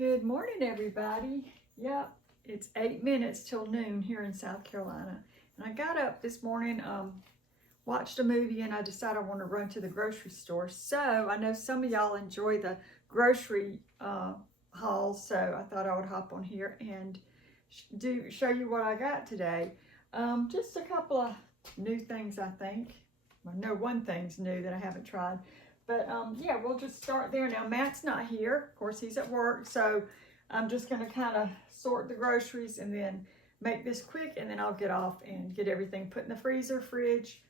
Good morning, everybody. Yep, it's 8 minutes till noon here in South Carolina. And I got up this morning, watched a movie, and I decided I want to run to the grocery store. So I know some of y'all enjoy the grocery hauls, so I thought I would hop on here and show you what I got today. Just a couple of new things, I think. Well, no, one thing's new that I haven't tried. But yeah, we'll just start there. Now, Matt's not here. Of course, he's at work. So I'm just going to kind of sort the groceries and then make this quick. And then I'll get off and get everything put in the freezer, fridge,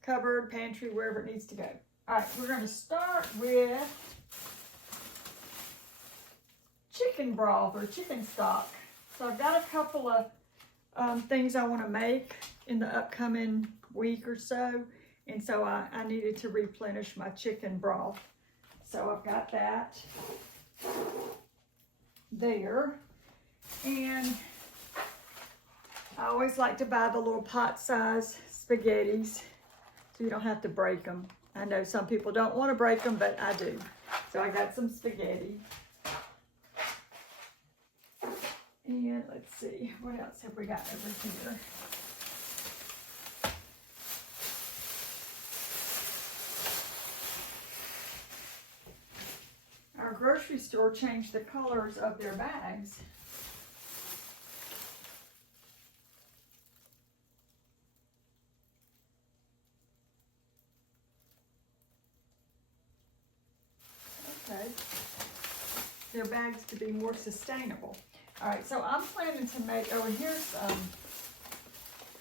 cupboard, pantry, wherever it needs to go. All right, we're going to start with chicken broth or chicken stock. So I've got a couple of things I want to make in the upcoming week or so. And so I needed to replenish my chicken broth. So I've got that there. And I always like to buy the little pot-size spaghettis so you don't have to break them. I know some people don't want to break them, but I do. So I got some spaghetti. And let's see, what else have we got over here? Our grocery store changed the colors of their bags. Okay. Their bags to be more sustainable. All right, so I'm planning to make, oh, and here's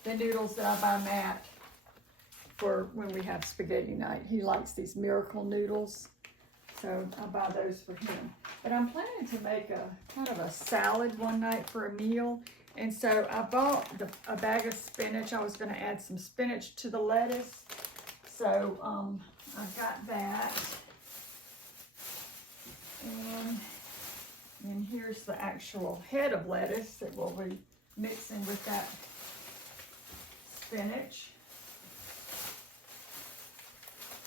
the noodles that I buy Matt for when we have spaghetti night. He likes these miracle noodles. So I'll buy those for him. But I'm planning to make a kind of a salad one night for a meal. And so I bought a bag of spinach. I was going to add some spinach to the lettuce. So I got that. And here's the actual head of lettuce that we'll be mixing with that spinach.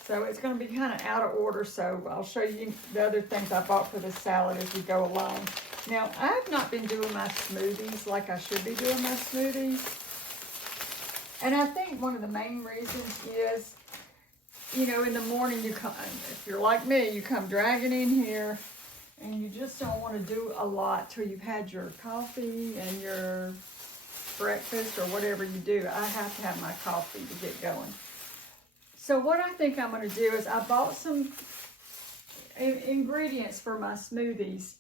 So it's going to be kind of out of order, so I'll show you the other things I bought for the salad as we go along. Now, I've not been doing my smoothies like I should be doing my smoothies. And I think one of the main reasons is, you know, in the morning you come, if you're like me, you come dragging in here and you just don't want to do a lot till you've had your coffee and your breakfast or whatever you do. I have to have my coffee to get going. So what I think I'm going to do is I bought some ingredients for my smoothies,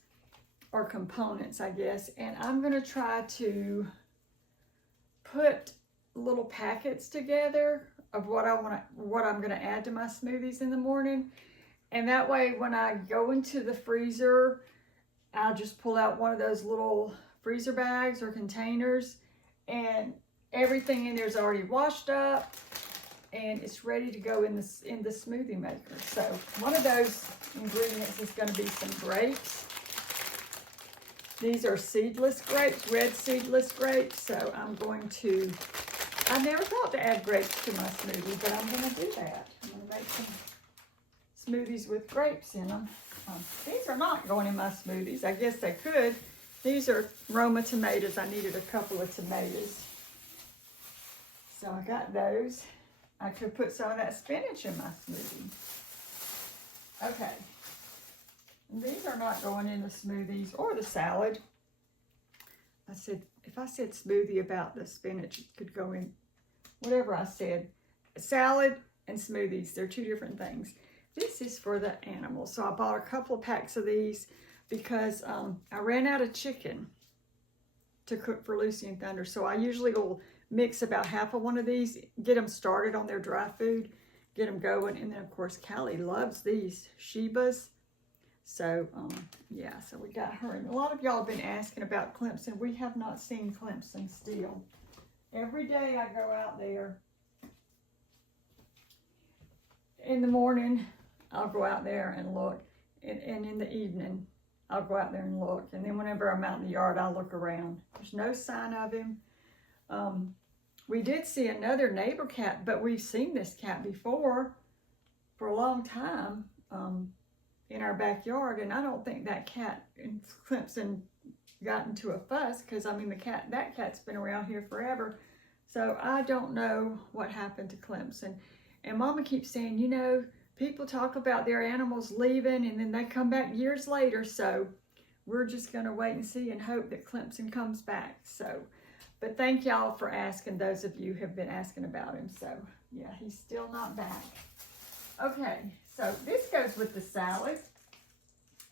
or components, I guess, and I'm going to try to put little packets together of what I'm going to add to my smoothies in the morning. And that way when I go into the freezer, I'll just pull out one of those little freezer bags or containers, and everything in there is already washed up. And it's ready to go in the smoothie maker. So one of those ingredients is going to be some grapes. These are seedless grapes, red seedless grapes. So I'm going to, I never thought to add grapes to my smoothie, but I'm going to do that. I'm going to make some smoothies with grapes in them. These are not going in my smoothies. I guess they could. These are Roma tomatoes. I needed a couple of tomatoes. So I got those. I could put some of that spinach in my smoothie. Okay. And these are not going in the smoothies or the salad. I said, if I said smoothie about the spinach, it could go in whatever I said. Salad and smoothies, they're two different things. This is for the animals. So I bought a couple of packs of these because I ran out of chicken to cook for Lucy and Thunder. So I usually will mix about half of one of these, get them started on their dry food, get them going. And then, of course, Callie loves these Shebas. So, yeah, so we got her. And a lot of y'all have been asking about Clemson. We have not seen Clemson still. Every day I go out there. In the morning, I'll go out there and look. And in the evening, I'll go out there and look. And then whenever I'm out in the yard, I'll look around. There's no sign of him. We did see another neighbor cat, but we've seen this cat before for a long time. in our backyard, and I don't think that cat in Clemson got into a fuss, because I mean that cat's been around here forever. So I don't know what happened to Clemson. And Mama keeps saying, you know, people talk about their animals leaving and then they come back years later. So we're just going to wait and see and hope that Clemson comes back. So, but thank y'all for asking, those of you who have been asking about him. So yeah, he's still not back. Okay, so this goes with the salad.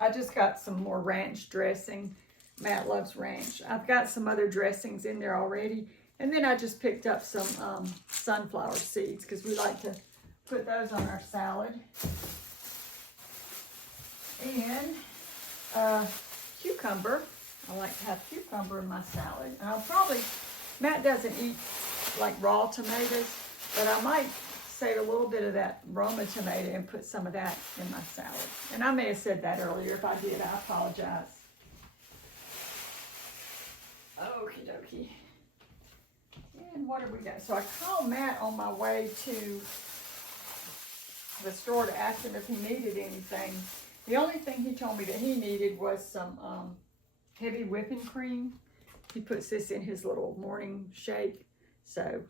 I just got some more ranch dressing. Matt loves ranch. I've got some other dressings in there already. And then I just picked up some sunflower seeds, because we like to put those on our salad. And cucumber. I like to have cucumber in my salad. And I'll probably, Matt doesn't eat like raw tomatoes, but I might save a little bit of that Roma tomato and put some of that in my salad. And I may have said that earlier. If I did, I apologize. Okie dokie. And what have we got? So I called Matt on my way to the store to ask him if he needed anything. The only thing he told me that he needed was some heavy whipping cream. He puts this in his little morning shake. So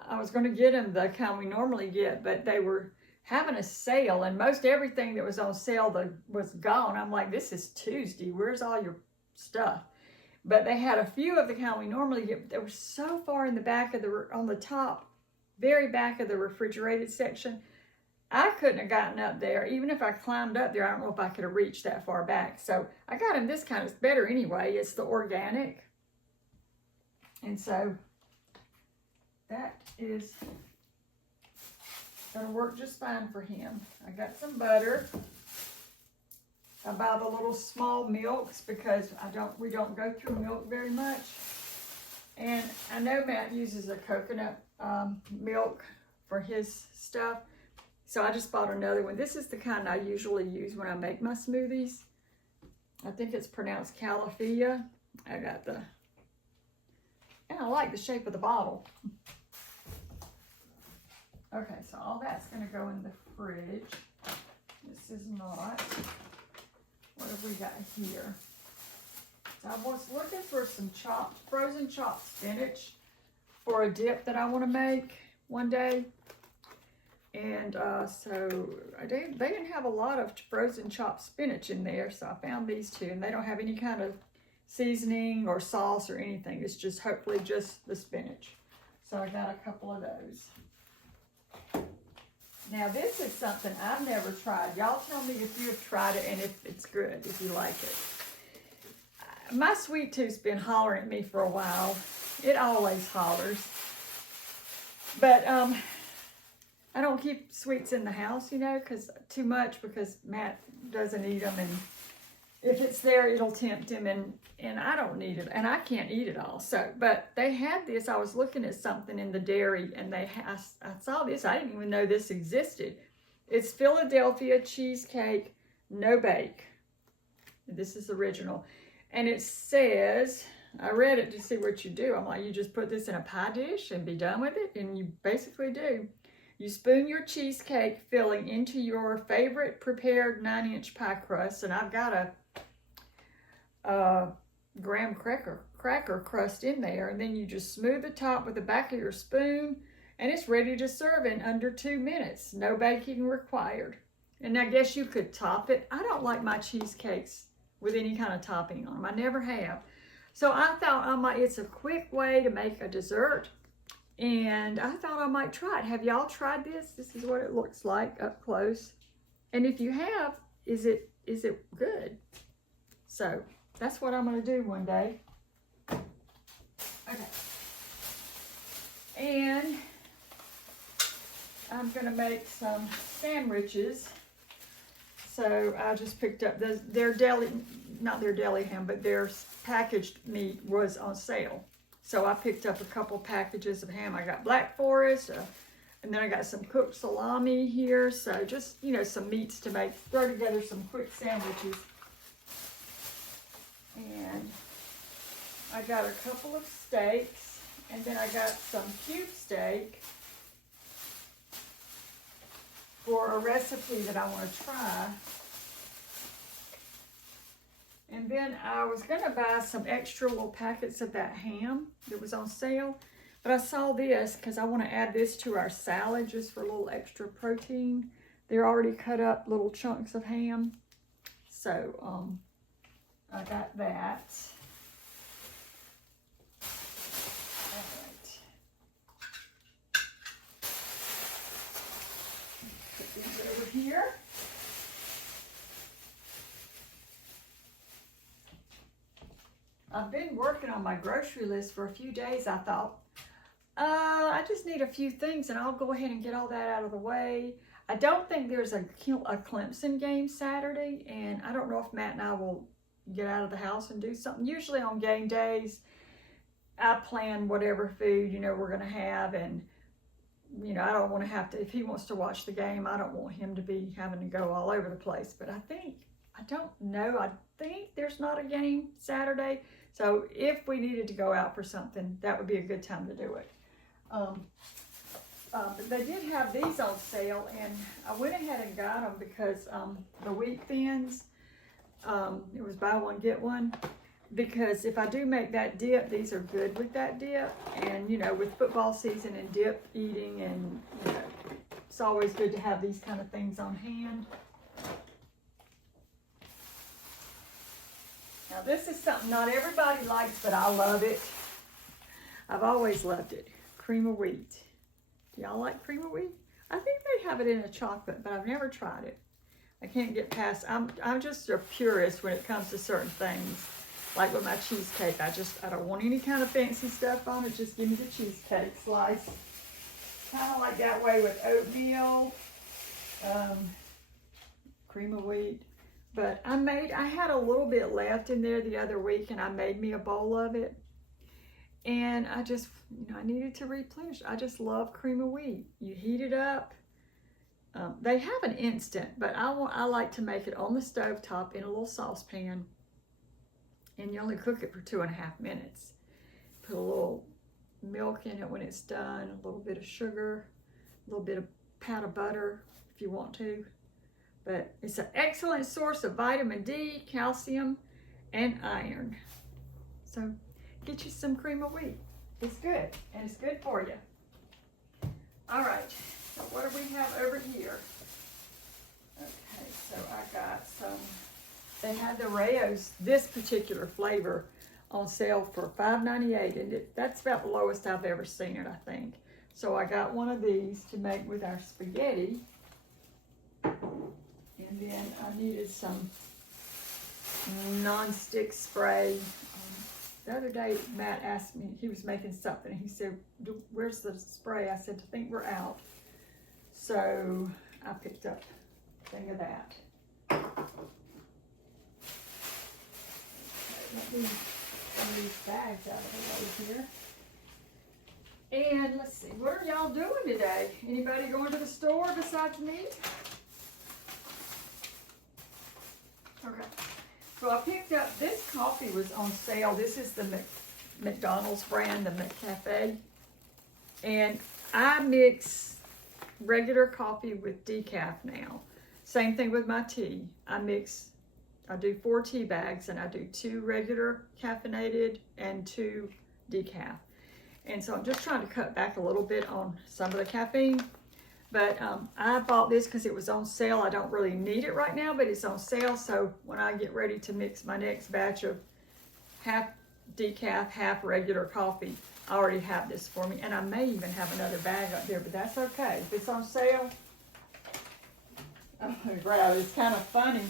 I was going to get him the kind we normally get, but they were having a sale, and most everything that was on sale was gone. I'm like, this is Tuesday. Where's all your stuff? But they had a few of the kind we normally get, but they were so far in the back of on the top, very back of the refrigerated section, I couldn't have gotten up there. Even if I climbed up there, I don't know if I could have reached that far back. So I got him this kind. It's better anyway. It's the organic. And so that is going to work just fine for him. I got some butter. I buy the little small milks because we don't go through milk very much. And I know Matt uses a coconut milk for his stuff. So I just bought another one. This is the kind I usually use when I make my smoothies. I think it's pronounced Califia. I got and I like the shape of the bottle. Okay, so all that's gonna go in the fridge. This is not. What have we got here? So I was looking for some frozen chopped spinach for a dip that I want to make one day. And so they didn't have a lot of frozen chopped spinach in there, so I found these two, and they don't have any kind of seasoning or sauce or anything. It's just hopefully just the spinach. So I got a couple of those. Now this is something I've never tried. Y'all tell me if you have tried it and if it's good, if you like it. My sweet tooth's been hollering at me for a while. It always hollers. But I don't keep sweets in the house, you know, too much because Matt doesn't eat them, and if it's there, it'll tempt him, and I don't need it, and I can't eat it all. So, but they had this. I was looking at something in the dairy, and I saw this. I didn't even know this existed. It's Philadelphia cheesecake, no bake. This is original, and it says, I read it to see what you do. I'm like, you just put this in a pie dish and be done with it, and you basically do. You spoon your cheesecake filling into your favorite prepared 9-inch pie crust, and I've got a graham cracker crust in there, and then you just smooth the top with the back of your spoon, and it's ready to serve in under 2 minutes. No baking required. And I guess you could top it. I don't like my cheesecakes with any kind of topping on them. I never have. So I thought it's a quick way to make a dessert. And I thought I might try it. Have y'all tried this? This is what it looks like up close. And if you have, is it good? So that's what I'm going to do one day. Okay. And I'm going to make some sandwiches. So I just picked up their deli, not their deli ham, but their packaged meat was on sale. So I picked up a couple packages of ham. I got Black Forest, and then I got some cooked salami here. So just, you know, some meats to throw together some quick sandwiches. And I got a couple of steaks, and then I got some cube steak for a recipe that I want to try. then I was gonna buy some extra little packets of that ham that was on sale, but I saw this because I want to add this to our salad just for a little extra protein. They're already cut up little chunks of ham, so I got that. All right. Put these over here. I've been working on my grocery list for a few days. I thought, I just need a few things and I'll go ahead and get all that out of the way. I don't think there's a Clemson game Saturday, and I don't know if Matt and I will get out of the house and do something. Usually on game days, I plan whatever food, we're going to have, and, I don't want to have to, if he wants to watch the game, I don't want him to be having to go all over the place. But I don't know, I think there's not a game Saturday. So if we needed to go out for something, that would be a good time to do it. But they did have these on sale, and I went ahead and got them because the wheat thins, it was buy one, get one. Because if I do make that dip, these are good with that dip. And, with football season and dip eating, and, it's always good to have these kind of things on hand. Now this is something not everybody likes, but I love it. I've always loved it. Cream of wheat. Do y'all like cream of wheat? I think they have it in a chocolate, but I've never tried it. I can't get past, I'm just a purist when it comes to certain things. Like with my cheesecake, I don't want any kind of fancy stuff on it. Just give me the cheesecake slice. Kind of like that way with oatmeal, cream of wheat. But I had a little bit left in there the other week, and I made me a bowl of it. And I just, I needed to replenish. I just love cream of wheat. You heat it up. They have an instant, but I like to make it on the stove top in a little saucepan. And you only cook it for 2.5 minutes. Put a little milk in it when it's done, a little bit of sugar, a little bit of pat of butter if you want to. But it's an excellent source of vitamin D, calcium, and iron. So get you some cream of wheat. It's good, and it's good for you. All right, so what do we have over here? Okay, so I got some, they had the Rayo's, this particular flavor, on sale for $5.98, and that's about the lowest I've ever seen it, I think. So I got one of these to make with our spaghetti. And then I needed some non-stick spray. The other day, Matt asked me, he was making something. He said, where's the spray? I said, I think we're out. So I picked up a thing of that. Okay, let me get these bags out of the way here. And let's see, what are y'all doing today? Anybody going to the store besides me? Okay, so I picked up, this coffee was on sale. This is the McDonald's brand, the McCafe. And I mix regular coffee with decaf now. Same thing with my tea. I do 4 tea bags, and I do 2 regular caffeinated and 2 decaf. And so I'm just trying to cut back a little bit on some of the caffeine. But I bought this because it was on sale. I don't really need it right now, but it's on sale. So when I get ready to mix my next batch of half decaf, half regular coffee, I already have this for me. And I may even have another bag up there, but that's okay. If it's on sale, I'm going to grab it. It's kind of funny.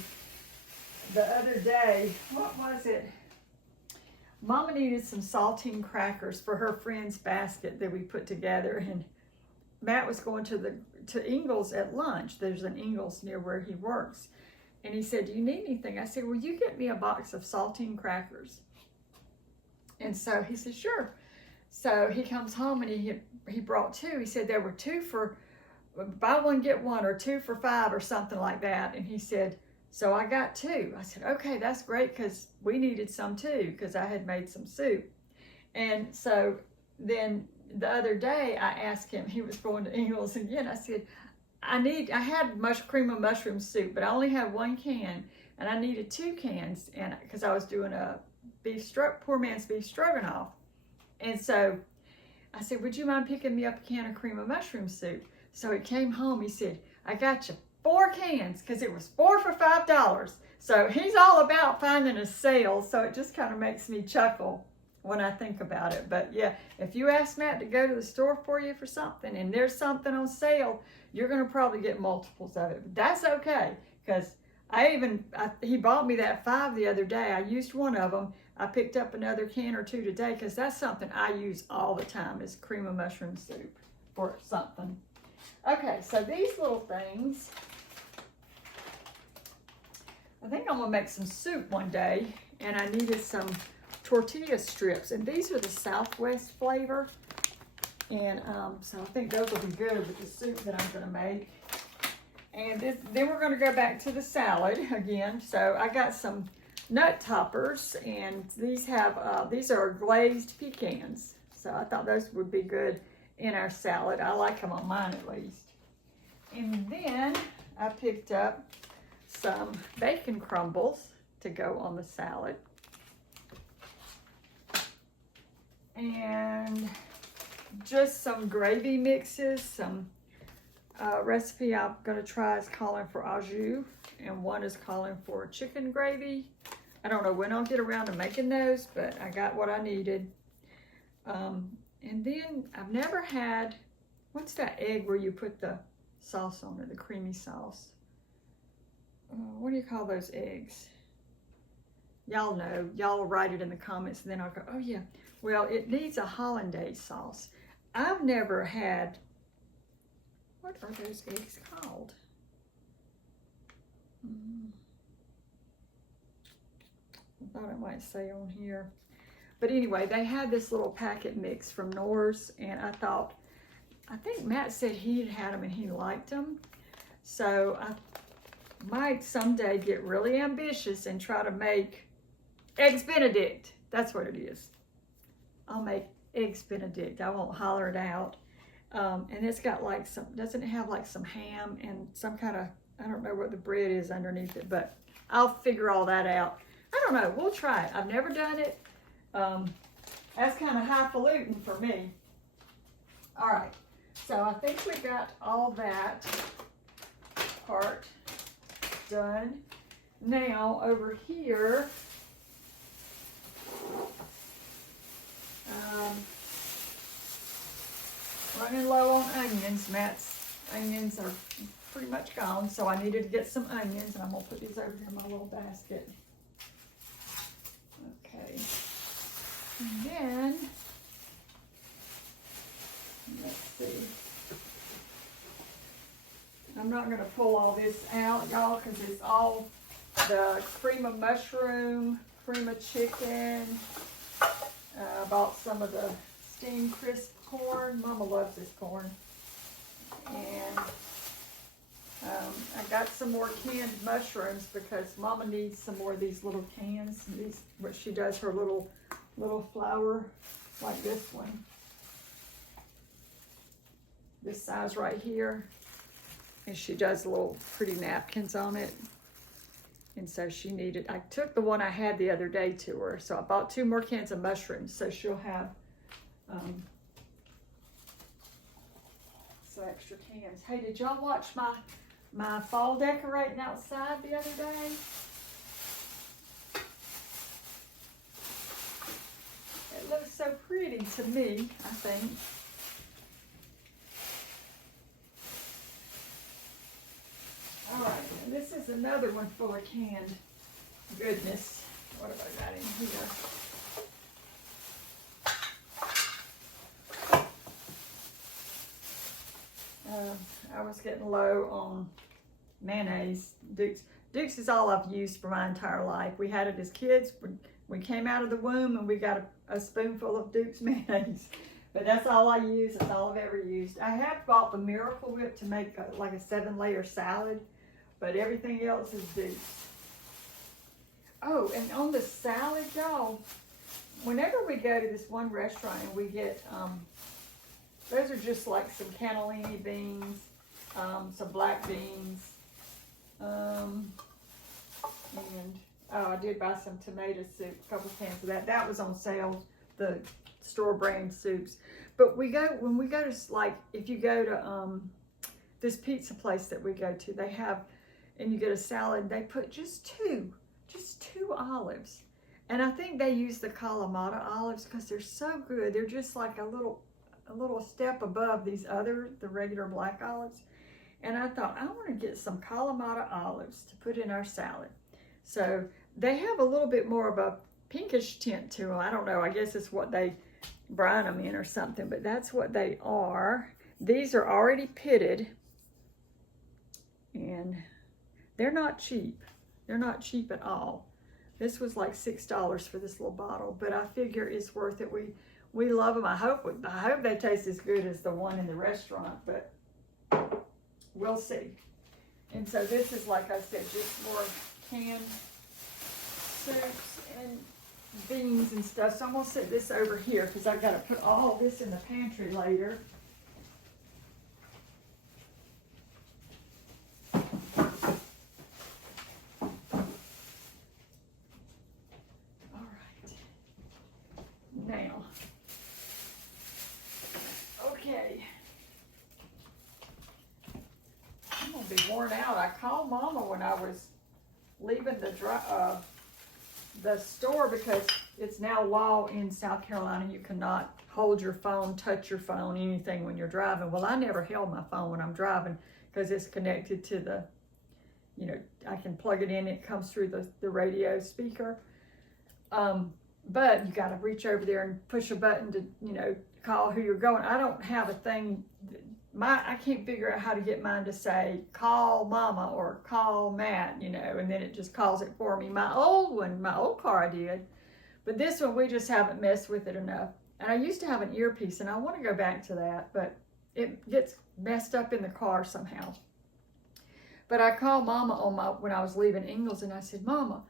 The other day, what was it? Mama needed some saltine crackers for her friend's basket that we put together, and Matt was going to Ingles at lunch. There's an Ingles near where he works. And he said, do you need anything? I said, well, you get me a box of saltine crackers. And so he said, sure. So he comes home and he brought 2. He said there were 2 for, buy one, get one, or 2 for $5 or something like that. And he said, so I got 2. I said, okay, that's great, because we needed some too, because I had made some soup. And so then the other day I asked him, he was going to Ingles again. I said, I had cream of mushroom soup, but I only have 1 can. and I needed 2 cans, and because I was doing a poor man's beef stroganoff. And so I said, would you mind picking me up a can of cream of mushroom soup? So he came home, he said, I got you 4 cans, because it was 4 for $5. So he's all about finding a sale, so it just kind of makes me chuckle when I think about it. But yeah, if you ask Matt to go to the store for you for something, and there's something on sale, you're going to probably get multiples of it. But that's okay, because he bought me that 5 the other day. I used one of them. I picked up another can or 2 today, because that's something I use all the time, is cream of mushroom soup for something. Okay, so these little things, I think I'm going to make some soup one day, and I needed some tortilla strips, and these are the Southwest flavor, and so I think those will be good with the soup that I'm going to make. And then we're going to go back to the salad again. So I got some nut toppers, and these are glazed pecans, so I thought those would be good in our salad. I like them on mine at least. And then I picked up some bacon crumbles to go on the salad, and just some gravy mixes. Some recipe I'm going to try is calling for au jus, and one is calling for chicken gravy. I don't know when I'll get around to making those, but I got what I needed. And then I've never had, what's that egg where you put the sauce on it, the creamy sauce? What do you call those eggs? Y'all know. Y'all will write it in the comments, and then I'll go, oh yeah. Well, it needs a hollandaise sauce. I've never had, what are those eggs called? I thought it might say on here. But anyway, they had this little packet mix from Knorr's, and I think Matt said he had them and he liked them. So I might someday get really ambitious and try to make Eggs Benedict. That's what it is. I'll make Eggs Benedict. I won't holler it out. And it's got like doesn't it have like some ham and some kind of, I don't know what the bread is underneath it, but I'll figure all that out. I don't know. We'll try it. I've never done it. That's kind of highfalutin for me. All right. So I think we got all that part done. Now over here, running low on onions. Matt's onions are pretty much gone, so I needed to get some onions, and I'm gonna put these over here in my little basket. Okay. And then, let's see. I'm not going to pull all this out, y'all, because it's all the cream of mushroom, cream of chicken. I bought some of the steamed crisp corn. Mama loves this corn. And I got some more canned mushrooms because Mama needs some more of these little cans. These, what she does, her little flower like this one. This size right here. And she does little pretty napkins on it. And so she needed, I took the one I had the other day to her. So I bought 2 more cans of mushrooms. So she'll have some extra cans. Hey, did y'all watch my fall decorating outside the other day? It looks so pretty to me, I think. All right, and this is another one full of canned goodness. What have I got in here? I was getting low on mayonnaise. Duke's is all I've used for my entire life. We had it as kids. We came out of the womb and we got a spoonful of Duke's mayonnaise. But that's all I use. That's all I've ever used. I have bought the Miracle Whip to make like a 7-layer salad. But everything else is Duke's. Oh, and on the salad, y'all, whenever we go to this one restaurant and we get, those are just like some cannellini beans, some black beans, And oh, I did buy some tomato soup, a couple cans of that. That was on sale, the store brand soups. But when we go to, like, if you go to this pizza place that we go to, they have, and you get a salad, they put just two olives. And I think they use the Kalamata olives because they're so good. They're just like a little step above the regular black olives. And I thought, I want to get some Kalamata olives to put in our salad. So they have a little bit more of a pinkish tint to them. I don't know, I guess it's what they brine them in or something, but that's what they are. These are already pitted, and they're not cheap. They're not cheap at all. This was like $6 for this little bottle, but I figure it's worth it. We love them. I hope they taste as good as the one in the restaurant, but we'll see. And so this is, like I said, just more canned soups and beans and stuff. So I'm gonna set this over here because I've got to put all this in the pantry later. Now, okay, I'm gonna be worn out. I called Mama when I was leaving the store because it's now law in South Carolina. You cannot hold your phone, touch your phone, anything when you're driving. Well, I never held my phone when I'm driving because it's connected to the, I can plug it in. It comes through the radio speaker. But you got to reach over there and push a button to, call who you're going. I don't have a thing. I can't figure out how to get mine to say, call Mama or call Matt, and then it just calls it for me. My old car I did. But this one, we just haven't messed with it enough. And I used to have an earpiece, and I want to go back to that, but it gets messed up in the car somehow. But I called Mama when I was leaving Ingalls, and I said, Mama,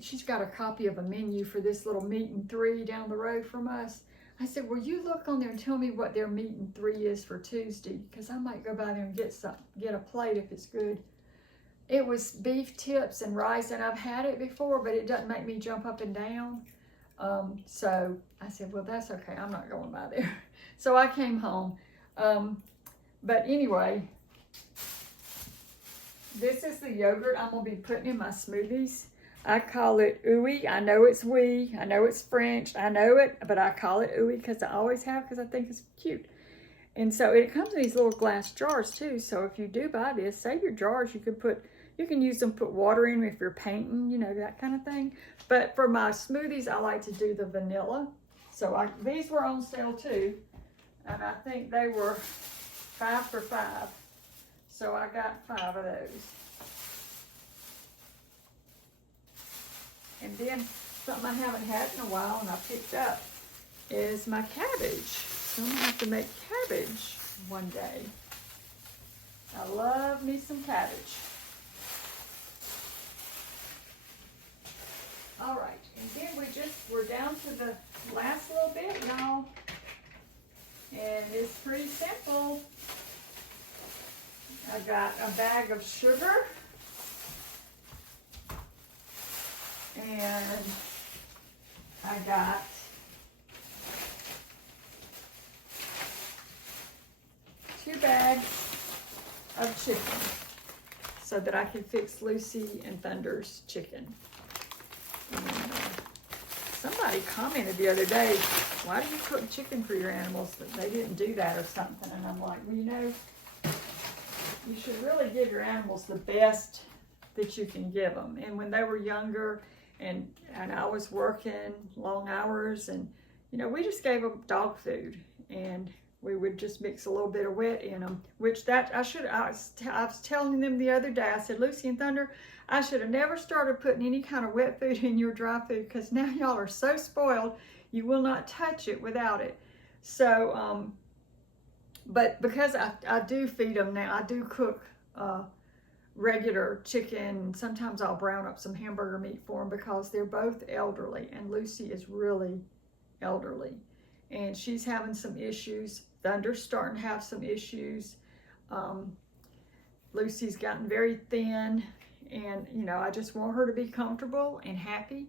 she's got a copy of a menu for this little Meat and Three down the road from us. I said, will you look on there and tell me what their Meat and Three is for Tuesday? Because I might go by there and get a plate if it's good. It was beef tips and rice, and I've had it before, but it doesn't make me jump up and down. So I said, well, that's okay. I'm not going by there. So I came home. But anyway, this is the yogurt I'm going to be putting in my smoothies. I call it ooey. I know it's wee. I know it's French. I know it, but I call it ooey because I always have, because I think it's cute. And so it comes in these little glass jars too. So if you do buy this, save your jars. You can use them, put water in if you're painting, that kind of thing. But for my smoothies, I like to do the vanilla. So these were on sale too. And I think they were 5 for $5. So I got 5 of those. And then something I haven't had in a while and I picked up is my cabbage. So I'm gonna have to make cabbage one day. I love me some cabbage. All right, and then we're down to the last little bit, y'all. And it's pretty simple. I got a bag of sugar. And I got two bags of chicken so that I can fix Lucy and Thunder's chicken. And, somebody commented the other day, why do you cook chicken for your animals? But they didn't do that or something. And I'm like, well, you should really give your animals the best that you can give them. And when they were younger, and I was working long hours, and we just gave them dog food, and we would just mix a little bit of wet in them, which I was telling them the other day, I said, Lucy and Thunder, I should have never started putting any kind of wet food in your dry food, because now y'all are so spoiled, you will not touch it without it. So, but because I do feed them now, I do cook regular chicken. Sometimes I'll brown up some hamburger meat for them because they're both elderly, and Lucy is really elderly, and she's having some issues. Thunder's starting to have some issues. Lucy's gotten very thin, And, you know, I just want her to be comfortable and happy.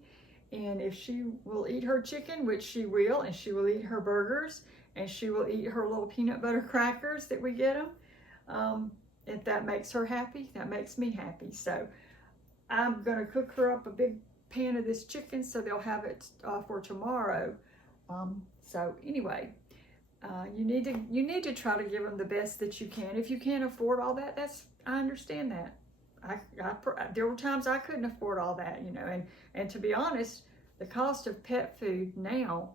And if she will eat her chicken, which she will, and she will eat her burgers, and she will eat her little peanut butter crackers that we get them, if that makes her happy, that makes me happy. So I'm going to cook her up a big pan of this chicken so they'll have it for tomorrow. So anyway, you need to try to give them the best that you can. If you can't afford all that, I understand that. There were times I couldn't afford all that, you know, and to be honest, the cost of pet food now,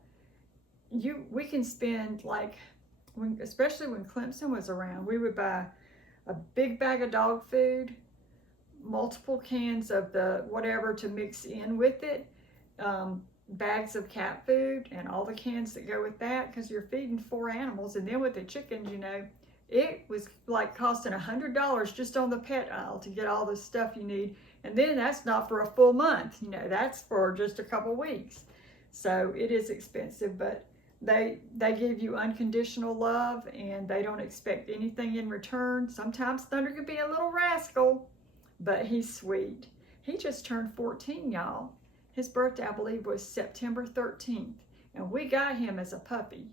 we can spend like, especially when Clemson was around, we would buy a big bag of dog food, multiple cans of the whatever to mix in with it, bags of cat food and all the cans that go with that, because you're feeding 4 animals. And then with the chickens, you know, it was like costing $100 just on the pet aisle to get all the stuff you need. And then that's not for a full month, you know, that's for just a couple weeks. So it is expensive, but they give you unconditional love and they don't expect anything in return. Sometimes Thunder could be a little rascal, but he's sweet. He just turned 14, y'all. His birthday, I believe, was September 13th, and we got him as a puppy.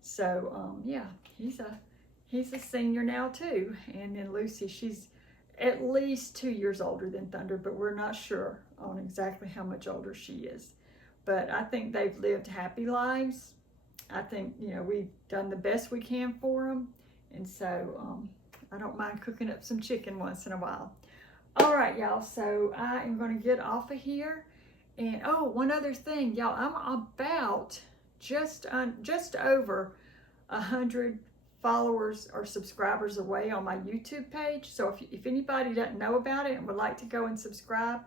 So yeah, he's a senior now too. And then Lucy, she's at least 2 years older than Thunder, but we're not sure on exactly how much older she is. But I think they've lived happy lives. I think, you know, we've done the best we can for them. And so I don't mind cooking up some chicken once in a while. All right, y'all, so I am going to get off of here. And oh, one other thing, y'all, I'm about just over 100 followers or subscribers away on my YouTube page. So if anybody doesn't know about it and would like to go and subscribe,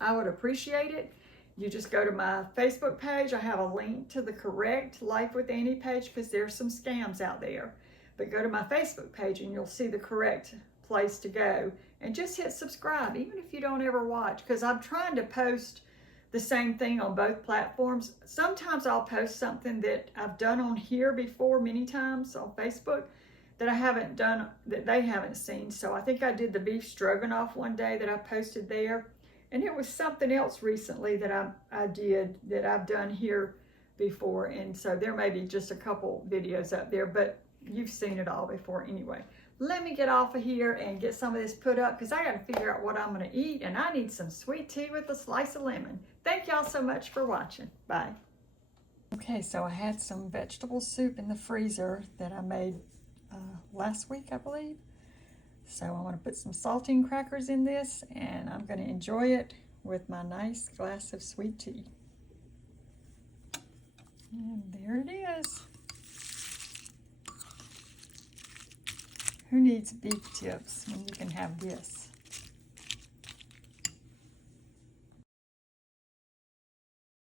I would appreciate it. You just go to my Facebook page. I have a link to the correct Life with Annie page because there's some scams out there. But go to my Facebook page and you'll see the correct place to go. And just hit subscribe, even if you don't ever watch, because I'm trying to post the same thing on both platforms. Sometimes I'll post something that I've done on here before many times on Facebook that I haven't done, that they haven't seen. So I think I did the beef stroganoff one day that I posted there. And it was something else recently that I did that I've done here before. And so there may be just a couple videos up there, but you've seen it all before anyway. Let me get off of here and get some of this put up because I got to figure out what I'm going to eat. And I need some sweet tea with a slice of lemon. Thank y'all so much for watching. Bye. Okay, so I had some vegetable soup in the freezer that I made last week, I believe. So I'm going to put some saltine crackers in this, and I'm going to enjoy it with my nice glass of sweet tea. And there it is. Who needs beef tips when you can have this?